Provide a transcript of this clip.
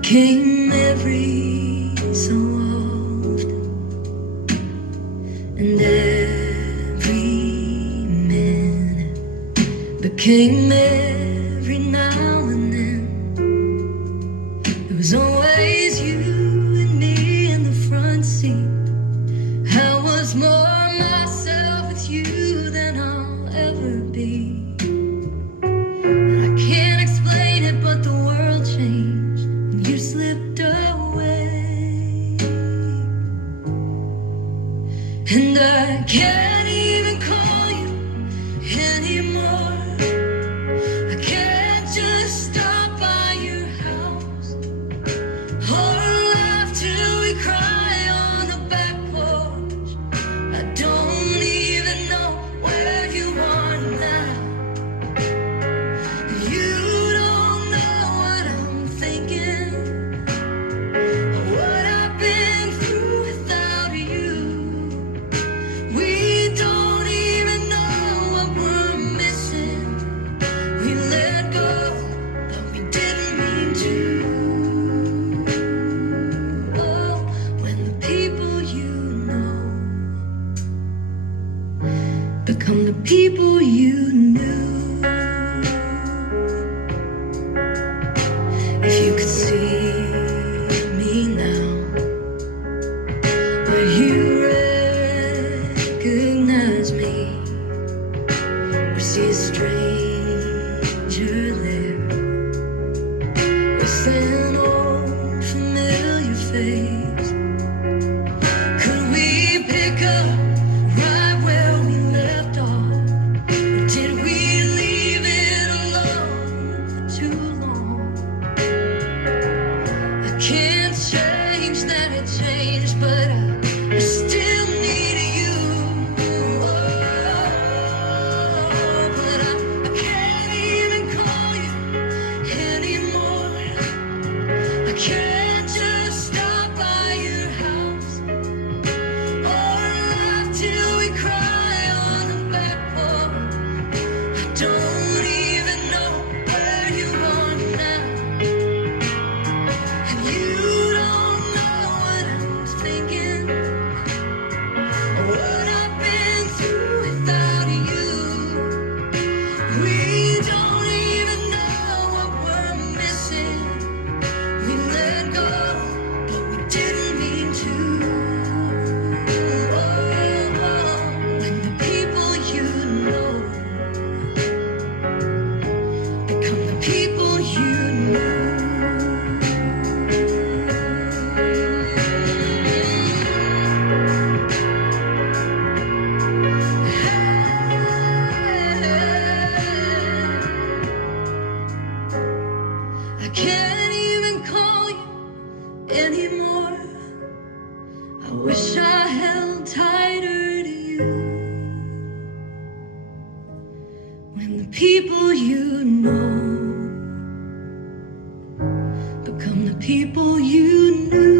became every so often, and every minute became every now and then. There was always you and me in the front seat. I was more myself with you than I'll ever be. And I can't explain it, but the world changed and you slipped away. And I can't even call you anymore. I can't just stop by your house or laugh till we cry on the back porch. I don't even know where you are now. You don't know what I'm thinking, or what I've been through without you. We don't even know what we're missing. We let go, but we didn't mean to. Oh, when the people you know become the people you knew. If you could see me now, would you recognize me, or see a stranger there with an old familiar face? Could we pick up right where we left off, or did we leave it alone for too long? I can't change that it changed, but I still need you. Oh, but I can't even call you anymore. I can't just stop by your house or laugh till we cry on the back porch. I don't even know where you are now. And you don't know what I'm thinking, or what I've been through without you. We don't even know what we're missing. We let go, but we didn't mean to. Oh, when the people you know become the people you knew. I can't even call you anymore. I wish I held tighter to you. When the people you know become the people you knew.